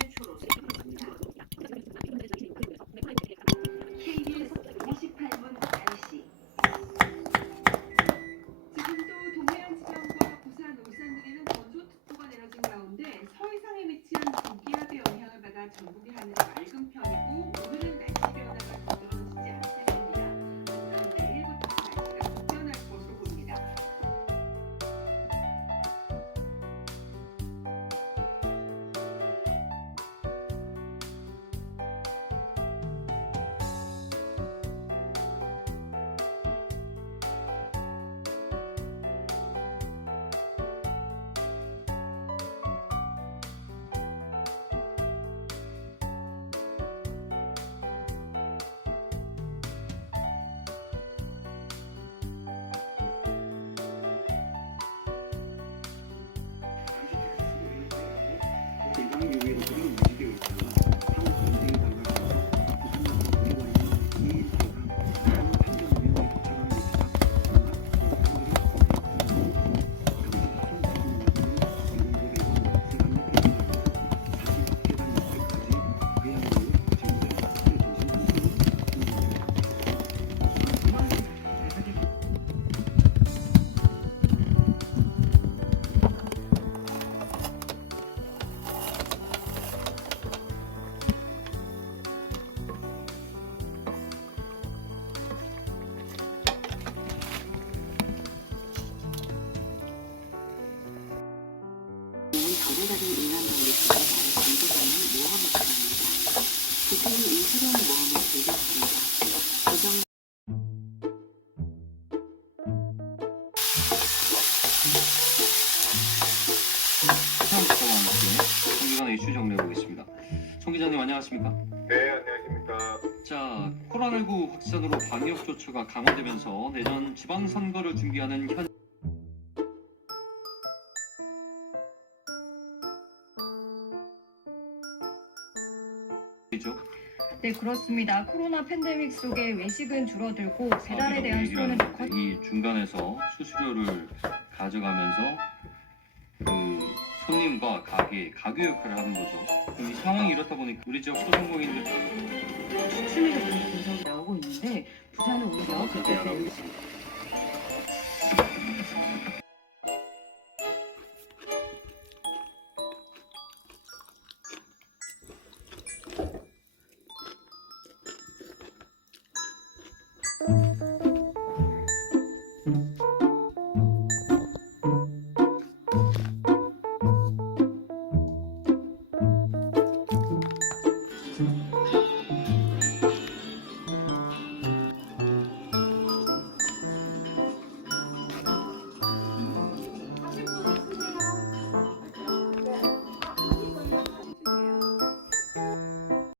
최초로 생겼습니다. KBS 28분 날씨. 지금도 동해안지방과 부산, 울산 등에는 건조특보가 내려진 가운데 서해상에 위치한 고기압의 영향을 받아 전국의 하늘은 맑은 편이고 오늘은 날씨 변화가 두드러지지 않겠습니다. 하지만 내일부터 날씨가 급변할 것으로 보입니다. 이상 요일들이 유지되어 있다가 향후 전쟁이 달라져서 부산에서 우리가 있는 이 지역은 판정위원회에 도착한 위치가 전에 가진 인간관계에서 나의 존재감을 모험을 바랍니다. 그때는 이 새로운 모험을 즐겼습니다. 고정 시상식과 함께 장기간의 이슈 정리해 보겠습니다. 송 기자님 안녕하십니까? 네, 안녕하십니까. 자, 코로나19 확산으로 방역 조처가 강화되면서 내년 지방선거를 준비하는 현 네, 그렇습니다. 코로나 팬데믹 속에 외식은 줄어들고 배달에 대한 수요는 이 중간에서 수수료를 가져가면서 그 손님과 가게 역할을 하는 거죠. 그럼 이 상황이 이렇다 보니까 우리 지역 소상공인들 심리적 분석이 나오고 있는데 부산은 오히려 그렇게